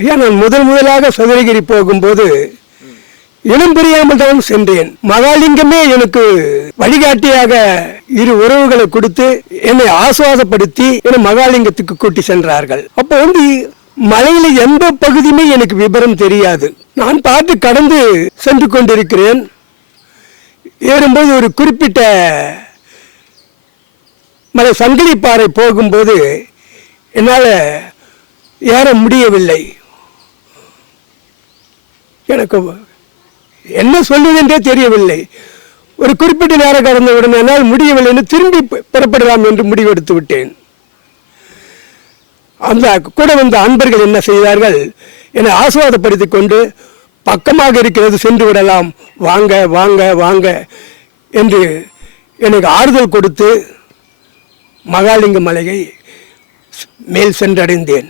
ஐயா, நான் முதலாக சதுரகிரி போகும்போது இனம் புரியாமல் தான் சென்றேன். மகாலிங்கமே எனக்கு வழிகாட்டியாக இரு உறவுகளை கொடுத்து என்னை ஆசுவாசப்படுத்தி என்னை மகாலிங்கத்துக்கு கூட்டி சென்றார்கள். அப்போ மலையில எந்த பகுதியுமே எனக்கு விபரம் தெரியாது. நான் பார்த்து கடந்து சென்று கொண்டிருக்கிறேன். ஏறும்போது ஒரு குறிப்பிட்ட மலை சங்கிலிப்பாறை போகும்போது என்னால் ஏற முடியவில்லை. எனக்கு என்ன சொல்வதென்றே தெரியவில்லை. ஒரு குறிப்பிட்ட நேரம் கடந்தவுடன் என்னால் முடியவில்லை என்று திரும்பி புறப்படலாம் என்று முடிவெடுத்து விட்டேன். அந்த கூட வந்த அன்பர்கள் என்ன செய்தார்கள், என்னை ஆசுவாதப்படுத்திக் கொண்டு பக்கமாக இருக்கிறது, சென்று விடலாம், வாங்க வாங்க வாங்க என்று எனக்கு ஆறுதல் கொடுத்து மகாலிங்க மலையை மேல் சென்றடைந்தேன்.